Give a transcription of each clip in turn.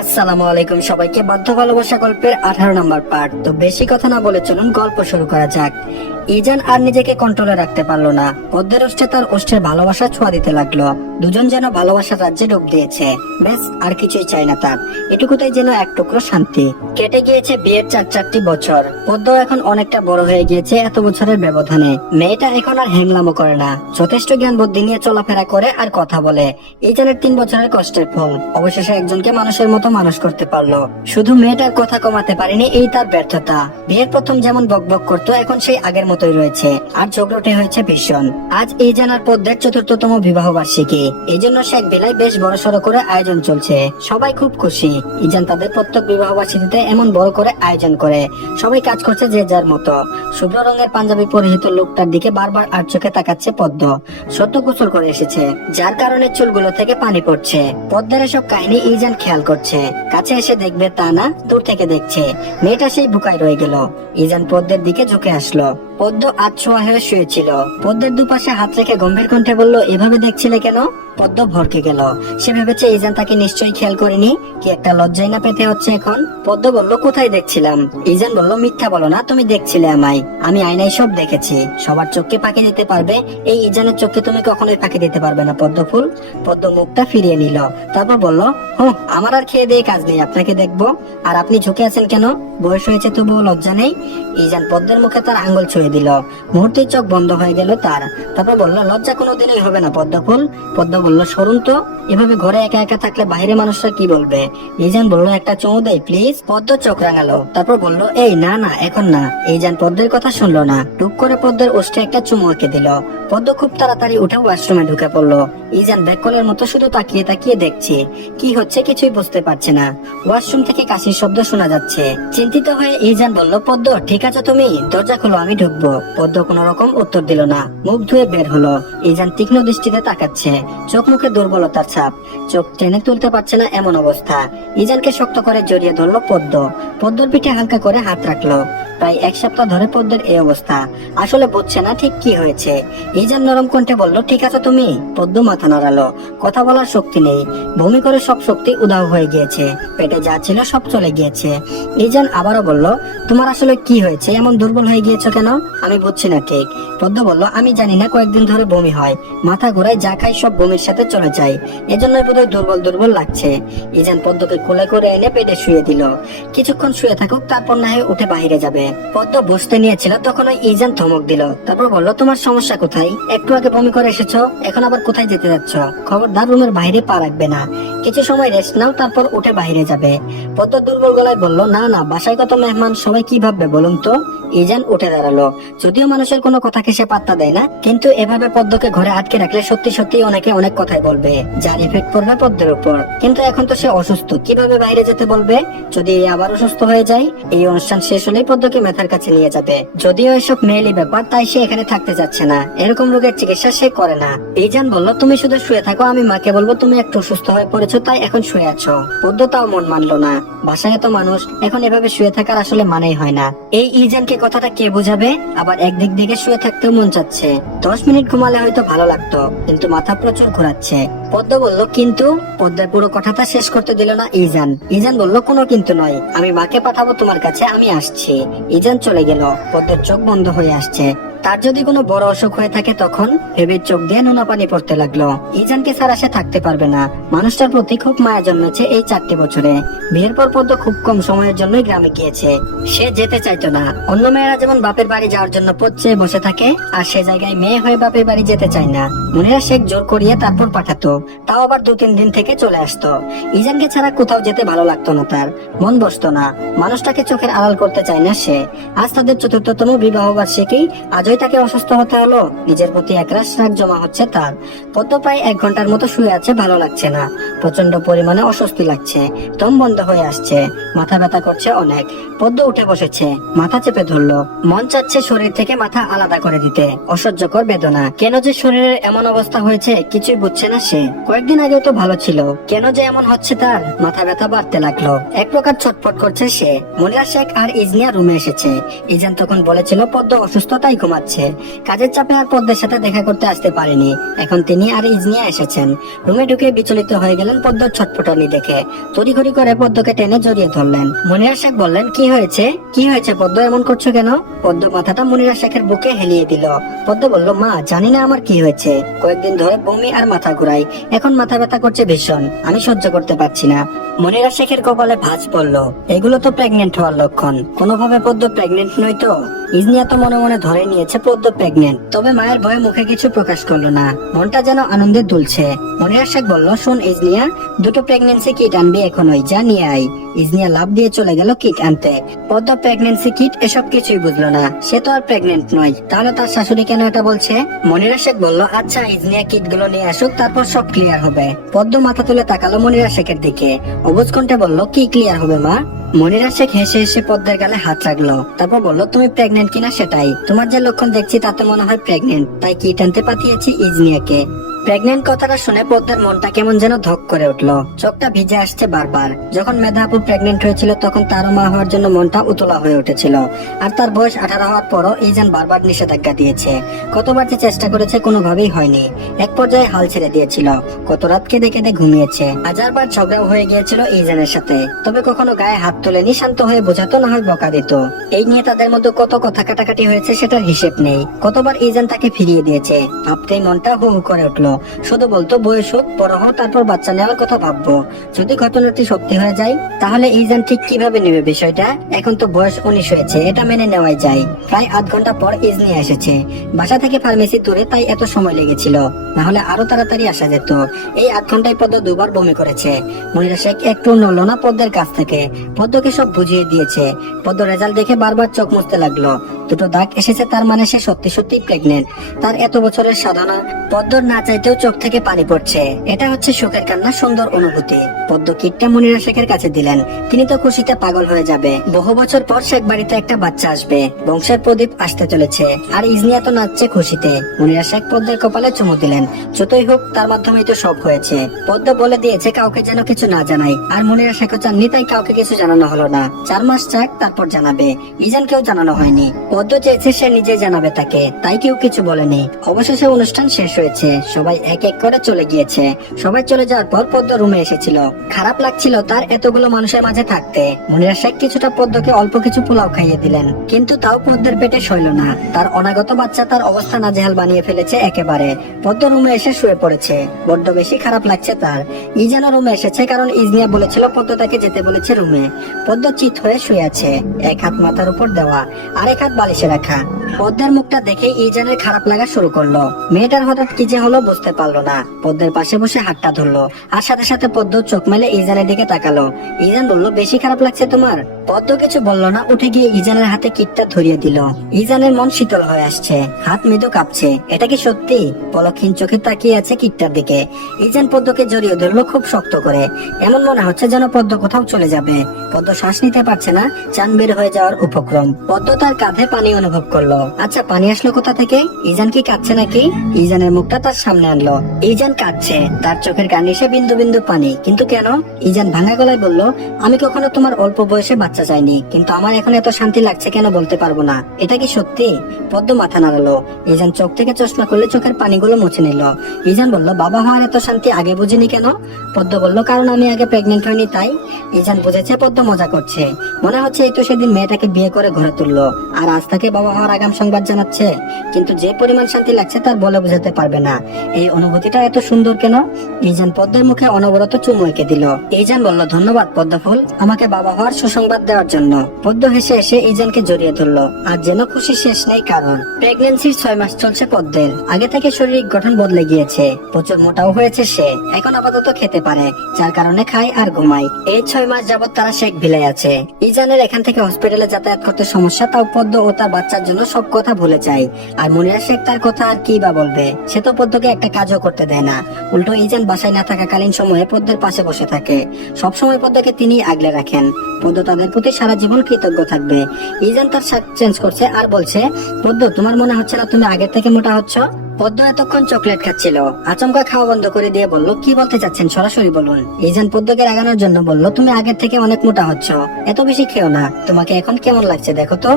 আসসালামু আলাইকুম সবাইকে। বাধ্য ভালোবাসা গল্পের 18 নম্বর পার্ট। তো বেশি কথা না বলে চলুন গল্প শুরু করা যাক। ইজান আর নিজেকে কন্ট্রোলে রাখতে পারলো না। পদ্মের ওষ্ঠে তার ওষ্ঠের ভালোবাসা ছোঁয়া দিতে লাগলো। দুজন যেন ভালোবাসার রাজ্যে ডুব দিয়েছে। বেশ, আর কিছুই চাই না তার। এটুকুতেই যেন এক টুকরো শান্তি। কেটে গিয়েছে বিয়ের 4টি বছর। পদ্ম এখন অনেকটা বড় হয়ে গিয়েছে এত বছরের ব্যবধানে। মেয়েটা এখন আর হ্যাংলামো করে না, যথেষ্ট জ্ঞান বুদ্ধি নিয়ে চলাফেরা করে আর কথা বলে। ইজানের 3 বছরের কষ্টের ফল। অবশেষে একজনকে মানুষের মতো মানুষ করতে পারলো। শুধু মেয়েটার কথা কমাতে পারেনি, এই তার ব্যর্থতা। বিয়ের প্রথম যেমন বকবক করতো, এখন সেই আগের মতোই রয়েছে। আর ঝগড়াটে হয়েছে ভীষণ। আজ ইজান আর পদ্মের 4র্থতম বিবাহ বার্ষিকী। এই জন্য শেখ বেলায় বেশ বড়সড় করে আয়োজন চলছে। সবাই খুব খুশি। ইজান তাদের প্রত্যেক বিবাহ বার্ষিকীতে এমন বড় করে আয়োজন করে। সবাই কাজ করছে যে যার মতো। শুভ্র রঙের পাঞ্জাবি পরিহিত লোকটার দিকে বারবার আর চোখে তাকাচ্ছে পদ্ম। সত্য গোসল করে এসেছে, যার কারণে চুলগুলো থেকে পানি পড়ছে। পদ্মের এসব কাহিনী ইজান খেয়াল করছে। কাছে এসে দেখবে তা না, দূর থেকে দেখছে। মেয়েটা সেই বুকায় রয়ে গেল। ইজান পদ্মের দিকে ঝুঁকে আসলো। পদ্ম আধশোয়া হয়ে শুয়েছিল। পদ্মের দুপাশে হাত রেখে গম্ভীর কণ্ঠে বলল, এভাবে দেখছিলে কেন? পদ্ম ভরকে গেল। সে ভেবেছে ইজান তাকে নিশ্চয়ই খেয়াল করেনি। কি একটা লজ্জাই না পেতে হচ্ছে এখন। পদ্ম বলল, কোথায় দেখছিলাম? ইজান বলল, মিথ্যা বলো না, তুমি দেখছিলে আমায়। আমি আয়নায় সব দেখেছি। সবার চোখকে ফাঁকি দিতে পারবে, এই ইজানের চোখকে তুমি কখনোই ফাঁকি দিতে পারবে না পদ্ম ফুল। পদ্ম মুখটা ফিরিয়ে নিল। তারপর বলল, আমার আর খেয়ে দিয়ে কাজ নেই, আপনাকে দেখবো। আর আপনি ঝুঁকে আছেন কেন? বয়স হয়েছে তবুও লজ্জা নেই? ইজান পদ্মের মুখে তার আঙ্গুল ছুঁয়ে দিল। মুহূর্তেই চোখ বন্ধ হয়ে গেল তার। তারপর বলল, লজ্জা কোনোদিনই হবে না পদ্ম ফুল। পদ্ম বলল, সরুন তো। এভাবে ঘরে একা একা থাকলে বাইরে মানুষরা কি বলবে? ইজান বলল, একটা চুমু দেই প্লিজ। পদ্ম চোখ রাঙালো। তারপর বলল, এই না না, এখন না। ইজান পদ্মের কথা শুনলো না। টুক করে পদ্মের ওষ্ঠে একটা চুমু এঁকে দিল। পদ্ম খুব তাড়াতাড়ি উঠে ওয়াশরুমে ঢুকে পড়লো। ইজান ব্যাককলের মতো শুধু তাকিয়ে তাকিয়ে দেখছে। কি হচ্ছে কিছুই বুঝতে পারছে না। ওয়াশরুম থেকে কাশির শব্দ শোনা যাচ্ছে। চিন্তিত হয়ে ইজান বলল, পদ্ম ঠিক আছো তুমি? দরজা খোলো, আমি ঢুকবো। পদ্ম কোনো রকম উত্তর দিল না। মুখ ধুয়ে বের হলো। ইজান তীক্ষ্ণ দৃষ্টিতে তাকাচ্ছে। চোখ মুখে দুর্বলতার ছাপ। চোখ টেনে তুলতে পারছে না এমন অবস্থা। ইজানকে শক্ত করে জড়িয়ে ধরলো পদ্ম। পদ্মর পিঠে হালকা করে হাত রাখলো। প্রায় 1 সপ্তাহ ধরে পদ্মের এই অবস্থা। আসলে বুঝছে না ঠিক কি হয়েছে। ইজান নরম কণ্ঠে বলল, ঠিক আছো তুমি? পদ্ম মাথা নাড়ালো। কথা বলার শক্তি নেই। বমি করে সব শক্তি উধাও হয়ে গিয়েছে। পেটে যা ছিল সব চলে গিয়েছে। ইজান আবারও বলল, তোমার আসলে কি হয়েছে? এমন দুর্বল হয়ে গিয়েছো কেন? আমি বুঝছি না ঠিক। পদ্ম বলল, আমি জানি না, কয়েকদিন ধরে বমি হয়। মাথা ঘোরায়, যা খাই সব বমির সাথে চলে যায়। এজন্যই বোধহয় দুর্বল দুর্বল লাগছে। ইজান পদ্মকে কোলে করে এনে পেটে শুয়ে দিল। কিছুক্ষণ শুয়ে থাকুক, তারপর না হয় উঠে বাইরে যাবে। পদ্ম বসতে নিয়েছিল, তখন ওই ইজান ধমক দিল। তারপর বলল, তোমার সমস্যা কোথায়? একটু আগে বমি করে এসেছো, এখন আবার কোথায় যেতে যাচ্ছ? খবরদার রুমের বাইরে পা রাখবে না। কিছু সময় রেস্ট নাও, তারপর উঠে বাইরে যাবে। পদ্ম দুর্বল গলায় বলল, না না, বাসায় কত মেহমান, সবাই কি ভাববে বলুন তো? ইজান উঠে দাঁড়ালো। যদিও মানুষের কোনো কথাকে সে পাত্তা দেয় না, কিন্তু এভাবে পদ্মকে ঘরে আটকে রাখলে সত্যি সত্যি অনেকে অনেক কথাই বলবে, যার ইফেক্ট পড়বে পদ্মের উপর। কিন্তু এখন তো সে অসুস্থ, কিভাবে বাইরে যেতে বলবে? যদি আবার অসুস্থ হয়ে যায়? এই অনুষ্ঠান শেষ হলেই পদ্মকে মেথার কাছে নিয়ে যাবে। যদিও এসব মেয়েলি ব্যাপার, তাই সে এখানে থাকতে যাচ্ছে না। এরকম রোগের চিকিৎসা সে করে না। ইজান বলল, তুমি শুধু শুয়ে থাকো, আমি মাকে বলবো তুমি একটু অসুস্থ হয়ে পড়েছো, তাই এখন শুয়ে আছো। পদ্ম তাও মন মানলো না। বাসায় এত মানুষ, এখন এভাবে শুয়ে থাকার আসলে মানেই হয় না। এই ইজানকে কথাটা কে বোঝাবে? আবার একদিক দিকে শুয়ে থাকতেও মন চাচ্ছে। 10 মিনিট ঘুমালে হয়তো ভালো লাগতো, কিন্তু মাথা প্রচুর ঘোরাচ্ছে। পদ্ম বলল, কিন্তু? পদ্মের পুরো কথাটা শেষ করতে দিল না ইজান। ইজান বলল, কোনো কিন্তু নয়, আমি মাকে পাঠাবো তোমার কাছে, আমি আসছি। ইজান চলে গেল। পদ্মের চোখ বন্ধ হয়ে আসছে। তার যদি কোনো বড় অসুখ হয়ে থাকে তখন? ভেবে চোখ দিয়ে নোনা পানি পড়তে লাগলো। ইজানকে ছাড়া সে থাকতে পারবে না। মানুষটার প্রতি খুব মায়া জন্মেছে এই 4টি বছরে। বিয়ের পর পদ্ম খুব কম সময়ের জন্যই গ্রামে গিয়েছে। সে যেতে চাইতো না। অন্য মেয়েরা যেমন বাপের বাড়ি যাওয়ার জন্য পথ চেয়ে বসে থাকে, আর সে জায়গায় মেয়ে হয়ে বাপের বাড়ি যেতে চায় না। মুনিরা শেখ জোর করিয়ে তারপর পাঠাতো, তাও আবার 2-3 দিন থেকে চলে আসতো। ইজানকে ছাড়া কোথাও যেতে ভালো লাগতো না তার, মন বসতো না। মানুষটাকে চোখের আড়াল করতে চায় না সে। আজ তাদের 4র্থতম বিবাহ বার্ষিকী, আজই তাকে অসুস্থ হতে হলো। নিজের প্রতি একরাশ রাগ জমা হচ্ছে তার। পদ্ম প্রায় 1 ঘন্টার মতো শুয়ে আছে, ভালো লাগছে না। প্রচন্ড পরিমাণে অস্বস্তি লাগছে। দম বন্ধ হয়ে আসছে। মাথা ব্যথা করছে অনেক। পদ্ম উঠে বসেছে, মাথা চেপে ধরলো। মন চাচ্ছে শরীর থেকে মাথা আলাদা করে দিতে। অসহ্যকর বেদনা। কেন যে শরীরের এমন অবস্থা হয়েছে কিছুই বুঝছে না সে। কয়েকদিন আগেও তো ভালো ছিল, কেন যে এমন হচ্ছে তার? মাথা ব্যথা বাড়তে লাগলো। এক প্রকার ছটফট করছে সে। মুনিরা শেখ আর ইজনিয়া রুমে এসেছে। ইজান তখন বলেছিল পদ্ম অসুস্থ, তাই ঘুমাচ্ছে। ঘুমাচ্ছে। কাজের চাপে আর পদ্মের সাথে দেখা করতে আসতে পারেনি। এখন তিনি আর ইজনিয়া এসেছেন। রুমে ঢুকে বিচলিত হয়ে গেলেন পদ্মর ছটফটানি দেখে। তড়িঘড়ি করে পদ্মকে টেনে জড়িয়ে ধরলেন। মনিরা শেখ বললেন, কি হয়েছে পদ্ম, এমন করছো কেন? পদ্ম মাথাটা মনিরা শেখের বুকে হেলিয়ে দিল। পদ্ম বলল, মা জানি না আমার কি হয়েছে, কয়েকদিন ধরে বমি আর মাথা ঘুরাই, এখন মাথা ব্যথা করছে ভীষণ, আমি সহ্য করতে পারছি না। মনিরা শেখের কপালে ভাঁজ পড়ল। এগুলো তো প্রেগনেন্ট হওয়ার লক্ষণ, কোনোভাবে পদ্ম প্রেগনেন্ট নয় তো? ইজনিয়া তো মনে মনে ধরে নিয়েছে পদ্ম প্রেগনেন্ট, তবে মায়ের ভয়ে মুখে কিছু প্রকাশ করলো না। মনটা যেন আনন্দে দুলছে। মনিরা শেখ বলল, শোন ইজনিয়া, দুটো প্রেগনেন্সি কিট আনবি এখনই, যা নিয়ে আয়। ইজনিয়া লাভ দিয়ে চলে গেল কিট আনতে। পদ্ম প্রেগনেন্সি কিট এসব কিছুই বুঝলো না, সে তো আর প্রেগনেন্ট নয়, তাহলে তার শাশুড়ি কেন এটা বলছে? মনিরা শেখ বলল, আচ্ছা ইজনিয়া কিট গুলো নিয়ে আসুক, তারপর সব ক্লিয়ার হবে। পদ্ম মাথা তুলে তাকালো মনিরা শেখের দিকে, অবুঝ কণ্ঠে বলল, কি ক্লিয়ার হবে মা? মনিরা শেখ হেসে হেসে পদ্মের গালে হাত রাখলো, তারপর বলল, তুমি প্রেগনেন্ট কিনা সেটাই, তোমার যে লক্ষণ দেখছি তাতে মনে হয় প্রেগনেন্ট, তাই কিট আনতে পাঠিয়েছি ইজনিয়াকে। প্রেগনেন্ট কথাটা শুনে পদ্মের মনটা কেমন যেন ধক করে উঠলো, চোখটা ভিজে আসছে বারবার। যখন মেধা আপু প্রেগনেন্ট হয়েছিল তখন তারও মা হওয়ার জন্য মনটা উতলা হয়ে উঠেছিল, আর তার বয়স 18 হওয়ার পরও ইজান বারবার নিষেধাজ্ঞা দিয়েছে। কতবার যে চেষ্টা করেছে, কোনোভাবেই হয়নি। এক পর্যায়ে হাল ছেড়ে দিয়েছিল, কত রাত কেঁদে কেঁদে ঘুমিয়েছে। হাজারবার ঝগড়াও হয়ে গিয়েছিল ইজানের সাথে, তবে কখনো গায়ে হাত তুলেনি, শান্ত হয়ে বোঝাতো, না হয় বকা দিত। এই নিয়ে তাদের মধ্যে কত কথা কাটাকাটি হয়েছে সেটার হিসেব নেই। কতবার ইজান তাকে ফিরিয়ে দিয়েছে, ভাবতেই মনটা হু হু করে উঠলো। শুধু বলতো, বয়স হোক, বড় হোক, তারপর বাচ্চা নেওয়ার কথা ভাববো। যদি ঘটনাটি সত্যি হয়ে যায় তাহলে ইজান ঠিক কিভাবে নেবে বিষয়টা? এখন তো বয়স 19 হয়েছে, এটা মেনে নেওয়াই যায়। প্রায় আধ ঘন্টা পর ইজনি এসেছে। বাসা থেকে ফার্মেসি দূরে, তাই এত সময় লেগেছিল, না হলে আরো তাড়াতাড়ি আসা যেত। এই আধ ঘন্টায় পদ্ম দুবার বমি করেছে। মনিরা শেখ একটু নড়লো না পদ্মের কাছ থেকে। পদ্মকে সব বুঝিয়ে দিয়েছে। পদ্ম রেজাল্ট দেখে বারবার চোখ মুছতে লাগলো। দুটো দাগ এসেছে, তার মানে সে সত্যি সত্যি প্রেগনেন্ট। তার এত বছরের সাধনা, পদ্মর না চাইতেও চোখ থেকে পানি পড়ছে। এটা হচ্ছে সুখের কান্না, সুন্দর অনুভূতি। পদ্ম কিটটা মনিরা শেখের কাছে দিলেন। তিনি তো খুশিতে পাগল হয়ে যাবে। বহু বছর পর শেখ বাড়িতে একটা বাচ্চা আসবে, বংশের প্রদীপ আসতে চলেছে। আর ইজনিয়া তো নাচছে খুশিতে। মনিরা শেখ পদ্মের কপালে চুমু দিলেন। যতই হোক, তার মাধ্যমেই তো সব হয়েছে। পদ্ম বলে দিয়েছে কাউকে যেন কিছু না জানাই, আর মনিরা শেখও চাননি, তাই কাউকে কিছু জানানো হলো না। 4 মাস যাক, তারপর জানাবে। ইজানকেও জানানো হয়নি। পদ্ম চেয়েছে সে নিজে জানাবে তাকে, তাই কেউ কিছু বলেনি। অবশেষে অনুষ্ঠান শেষ হয়েছে, সবাই এক এক করে চলে গিয়েছে। সবাই চলে যাওয়ার পর পদ্ম রুমে এসেছিল। খারাপ লাগছিল তার এতগুলো মানুষের মাঝে থাকতে। মনিরা শেখ কিছুটা পদ্মকে অল্প কিছু পোলাও খাইয়ে দিলেন, কিন্তু তাও পদ্মের পেটে সইল না। তার অনাগত বাচ্চা তার অবস্থা নাজেহাল বানিয়ে ফেলেছে একেবারে। পদ্ম রুমে এসে শুয়ে পড়েছে, বড্ড বেশি খারাপ লাগছে তার। ইজানও রুমে এসেছে, কারণ ইজনিয়া বলেছিল পদ্ম তাকে যেতে বলেছে রুমে। পদ্ম চিত হয়ে শুয়ে আছে, এক হাত মাথার উপর দেওয়া, আরেক হাত বালিশে রাখা। পদ্মের মুখটা দেখে ইজানের খারাপ লাগা শুরু করলো। মেয়েটার হঠাৎ কি যে হলো বুঝতে পারলো না। পদ্মের পাশে বসে হাতটা ধরলো, আর সাথে সাথে পদ্ম চোখ মেলে ইজানের দিকে তাকালো। ইজান বলল, বেশি খারাপ লাগছে তোমার? পদ্ম কিছু বলল না, উঠে গিয়ে ইজানের হাতে কিটটা ধরিয়ে দিল। ইজানের মন শীতল হয়ে আসছে, হাত মৃদু কাঁপছে। এটা কি সত্যি? পলকহীন চোখে তাকিয়ে আছে কিটটার দিকে। ইজান পদ্মকে জড়িয়ে ধরলো খুব শক্ত করে। এমন মনে হচ্ছে যেন পদ্ম কোথাও চলে যাবে। পদ্ম শ্বাস নিতে পারছে না, চান বের হয়ে যাওয়ার উপক্রম। পদ্ম তার কাঁধে পানি অনুভব করলো। আচ্ছা, পানি আসলো কোথা থেকে? ইজান কি কাঁদছে নাকি? ইজানের মুখটা তার সামনে আনলো। ইজান কাঁদছে, তার চোখের গার্নিশে বিন্দু বিন্দু পানি। কিন্তু কেন? ইজান ভাঙা গলায় বলল, আমি কখনো তোমার অল্প বয়সে বাচ্চা চাইনি, কিন্তু আমার এখন এত শান্তি লাগছে কেন বলতে পারবো না। এটা কি সত্যি? পদ্ম মাথা নাড়ালো। ইজান চোখ থেকে চশমা করলে চোখের পানিগুলো মুছে নিল। ইজান বলল, বাবা হওয়ার এত শান্তি আগে বুঝিনি কেন? পদ্ম বলল, কারণ আমি আগে প্রেগনেন্ট হইনি তাই। ইজান বুঝেছে পদ্ম মজা করছে। মনে হচ্ছে এই তো সেদিন মেয়েটাকে বিয়ে করে ঘরে তুললো, আর আজ তাকে বাবা হওয়ার আগাম সংবাদ জানাচ্ছে। কিন্তু যে পরিমাণ শান্তি লাগছে তার বলে বোঝাতে পারবে না। এই অনুভূতিটা এত সুন্দর কেন? ইজান পদ্মের মুখে অনবরত চুমু এঁকে দিল। ইজান বলল, ধন্যবাদ পদ্মফুল, আমাকে বাবা হওয়ার সুসংবাদ দেওয়ার জন্য। পদ্ম হেসে এসে ইজানকে জড়িয়ে ধরলো। আর যেন খুশি শেষ নেই, কারণ প্রেগনেন্সির 6 মাস চলছে পদ্মের। আগে থেকে শারীরিক গঠন বদলে গিয়েছে, প্রচুর মোটাও হয়েছে সে। এখন আপাতত খেতে পারে, যার কারণে খায় আর ঘুমায়। এই 6 মাস যাবত তারা শেখ ভিলায় আছে। ইজানের এখান থেকে হসপিটালে যাতায়াত করতে সমস্যা, তাও পদ্ম ও তার বাচ্চার জন্য সব কথা ভুলে যায়। আর মনিরা শেখ তার কথা আর কি বা বলবে? সে তো পদ্মকে একটা কাজও করতে দেয় না। উল্টো ইজান বাসায় না থাকাকালীন সময়ে পদ্মের পাশে বসে থাকে। সবসময় পদ্মকে তিনি আগলে রাখেন। পদ্ম তাদের প্রতি সারা জীবন কৃতজ্ঞ থাকবে। ইজান তার শার্ট চেঞ্জ করছে আর বলছে, পদ্ম তোমার মনে হচ্ছে না তুমি আগের থেকে মোটা হচ্ছ? পদ্ম এতক্ষণ চকলেট খাচ্ছিল, আচমকা খাওয়া বন্ধ করে দিয়ে বলল, কি বলতে চাচ্ছেন সরাসরি বলুন। ইজান পদ্মকে রাগানোর জন্য বলল, তুমি আগের থেকে অনেক মোটা হচ্ছ, এত বেশি খেও না, তোমাকে এখন কেমন লাগছে দেখো তো।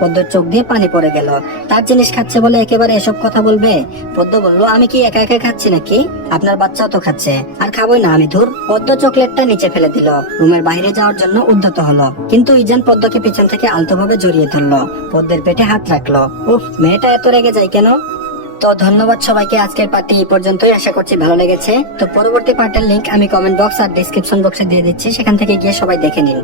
পদ্মর চোখ দিয়ে পানি পড়ে গেল। তার জিনিস খাচ্ছে বলে একেবারে এসব কথা বলবে? পদ্ম বলল, আমি কি একা একা খাচ্ছি নাকি? আপনার বাচ্চাও তো খাচ্ছে। আর খাবোই না আমি, ধুর। পদ্ম চকলেটটা নিচে ফেলে দিল, রুমের বাইরে যাওয়ার জন্য উদ্যত হলো, কিন্তু ইজান পদ্মকে পিছন থেকে আলতোভাবে জড়িয়ে ধরলো, পদ্মের পেটে হাত রাখলো। উফ, মেয়েটা এত রেগে যায় কেন? তো ধন্যবাদ সবাইকে, আজকের পার্টি এই পর্যন্তই, আশা করছি ভালো লেগেছে। তো পরবর্তী পার্টের লিংক আমি কমেন্ট বক্স আর ডিসক্রিপশন বক্সে দিয়ে দিচ্ছি, সেখান থেকে গিয়ে সবাই দেখে নিন।